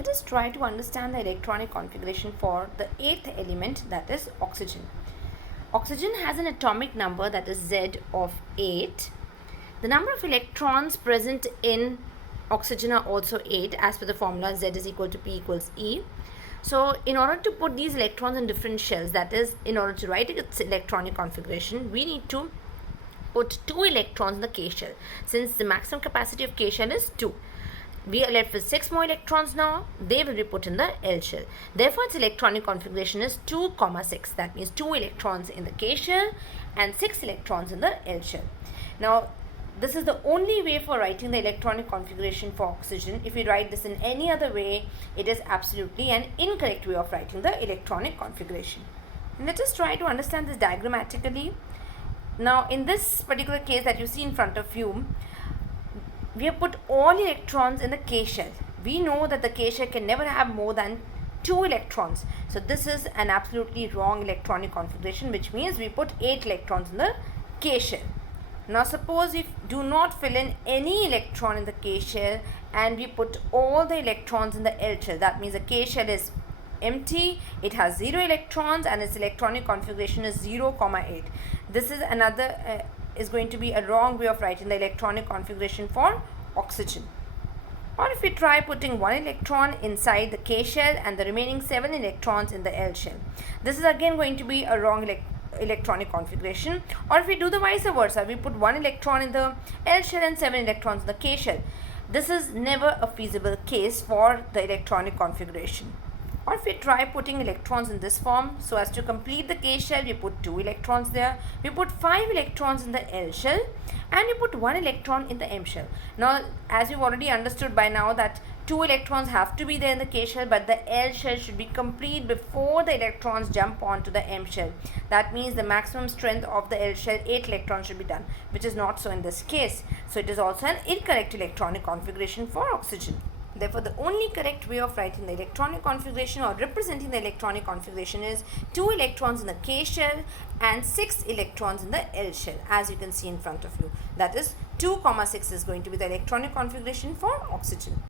Let us try to understand the electronic configuration for the eighth element, that is oxygen. Oxygen has an atomic number, that is Z, of 8. The number of electrons present in oxygen are also 8 as per the formula Z is equal to P equals E. So in order to put these electrons in different shells, that is in order to write its electronic configuration, we need to put 2 electrons in the K shell, since the maximum capacity of K shell is 2. We are left with 6 more electrons now. They will be put in the L shell. Therefore, its electronic configuration is 2, 6. That means 2 electrons in the K shell and 6 electrons in the L shell. Now, this is the only way for writing the electronic configuration for oxygen. If we write this in any other way, it is absolutely an incorrect way of writing the electronic configuration. Let us try to understand this diagrammatically. Now, in this particular case that you see in front of you, we have put all electrons in the K shell. We know that the K shell can never have more than 2 electrons. So this is an absolutely wrong electronic configuration, which means we put 8 electrons in the K shell. Now suppose we do not fill in any electron in the K shell and we put all the electrons in the L shell. That means the K shell is empty, it has 0 electrons and its electronic configuration is 0, 8. This is another is going to be a wrong way of writing the electronic configuration for oxygen. Or if we try putting 1 electron inside the K shell and the remaining 7 electrons in the L shell, this is again going to be a wrong electronic configuration. Or if we do the vice versa, we put 1 electron in the L shell and 7 electrons in the K shell. This is never a feasible case for the electronic configuration. Or if we try putting electrons in this form, so as to complete the K shell, we put 2 electrons there, we put 5 electrons in the L shell, and we put 1 electron in the M shell. Now, as we've already understood by now that 2 electrons have to be there in the K shell, but the L shell should be complete before the electrons jump onto the M shell. That means the maximum strength of the L shell, 8 electrons should be done, which is not so in this case. So it is also an incorrect electronic configuration for oxygen. Therefore, the only correct way of writing the electronic configuration or representing the electronic configuration is 2 electrons in the K shell and 6 electrons in the L shell, as you can see in front of you. That is 2, 6 is going to be the electronic configuration for oxygen.